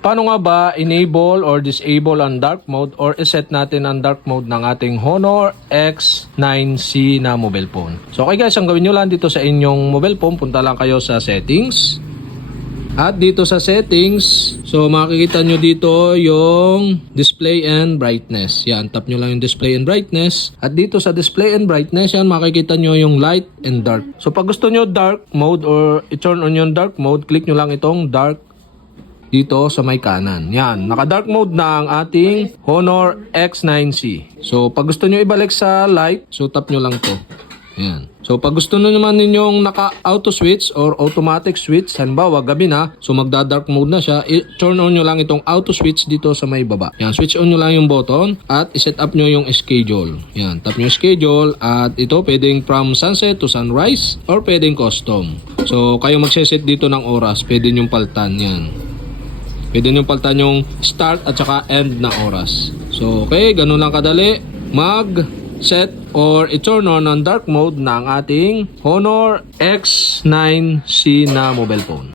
Paano nga ba enable or disable ang dark mode or iset natin ang dark mode ng ating Honor X9C na mobile phone? So okay guys, ang gawin nyo lang dito sa inyong mobile phone, punta lang kayo sa settings. At dito sa settings, so makikita nyo dito yung display and brightness. Yan, tap nyo lang yung display and brightness. At dito sa display and brightness, yan makikita nyo yung light and dark. So pag gusto nyo dark mode or i-turn on yung dark mode, click nyo lang itong dark dito sa may kanan. Yan, naka-dark mode na ang ating Honor X9C. So pag gusto nyo ibalik sa light, so tap nyo lang to. Yan. So pag gusto nyo naman ninyong naka-auto switch or automatic switch, halimbawa gabi na, so magda-dark mode na siya, turn on nyo lang itong auto switch dito sa may baba. Yan, switch on nyo lang yung button at iset up nyo yung schedule. Yan, tap nyo yung schedule at ito pwedeng from sunset to sunrise or pwedeng custom. So kayo magseset dito ng oras, pwede nyo paltan yan. Pwede nyo paltan yung start at saka end na oras. So okay, ganun lang kadali mag-set or i-turn on ang dark mode ng ating Honor X9C na mobile phone.